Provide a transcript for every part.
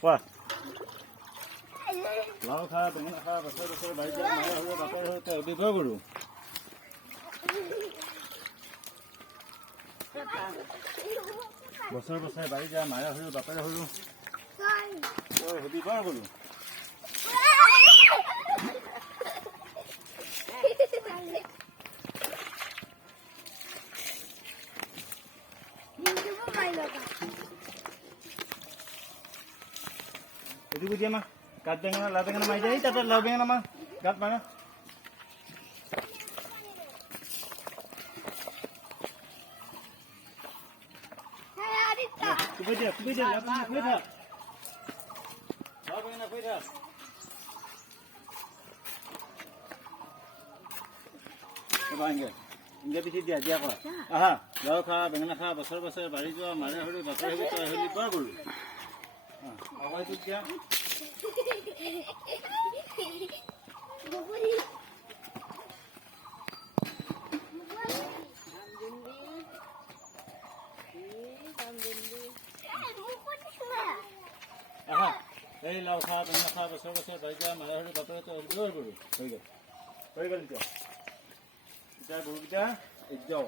কোৱা লাও খা বেঙেনা খা বছৰে বছৰে বাঢ়ি যা মায়ে হ'লে বাপেৰে হ'লে তই অধিক গৰু বছৰে বছৰে বাঢ়ি যা মায়ে হ'লে বাপেৰে হ'লো তই অধিক গৰু itu dia mah kadang lah dengan mai jadi tapi lah dengan mah gat mana kubeja lah kubeja lah dengan kubeja coba enggak bisa dia kok aha lalu kah dengan kah besar besar bari jo mare hori besar hori to holi bagus apa itu dia aha ei lau kha dengan kha besar besar bari jo mare hori bapak to holi bagus hoi gel itu kita guru kita hijau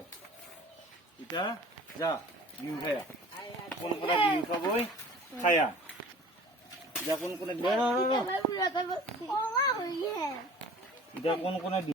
kita ja biu kaya pun pernah biu ka boy kaya ja pun kuna